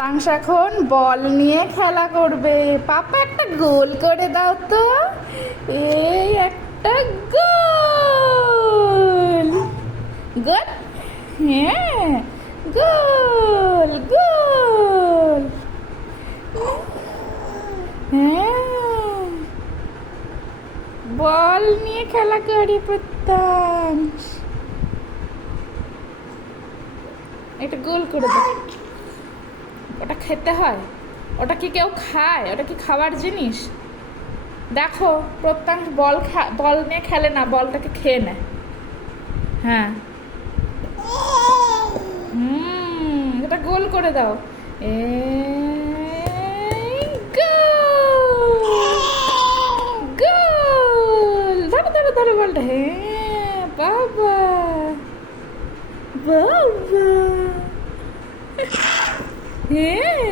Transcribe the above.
তাংশ এখন বল নিয়ে খেলা করবে। পাপা একটা গোল করে দাও তো। এই একটা গোল। গোল। হ্যাঁ, গোল গোল। হ্যাঁ, বল নিয়ে খেলা করি প্রত্যাংশ। একটা গোল করে দাও। ওটা খেতে হয়? ওটা কি কেউ খায়? ওটা কি খাওয়ার জিনিস? দেখো, প্রত্যাংশ বল নিয়ে খেলে না, বলটাকে খেয়ে নেয়। হ্যাঁ, এটা গোল করে দাও। গোল। ধরো ধরো ধরো বলটা। হ্যাঁ বাবা, বাবা। হ্যাঁ,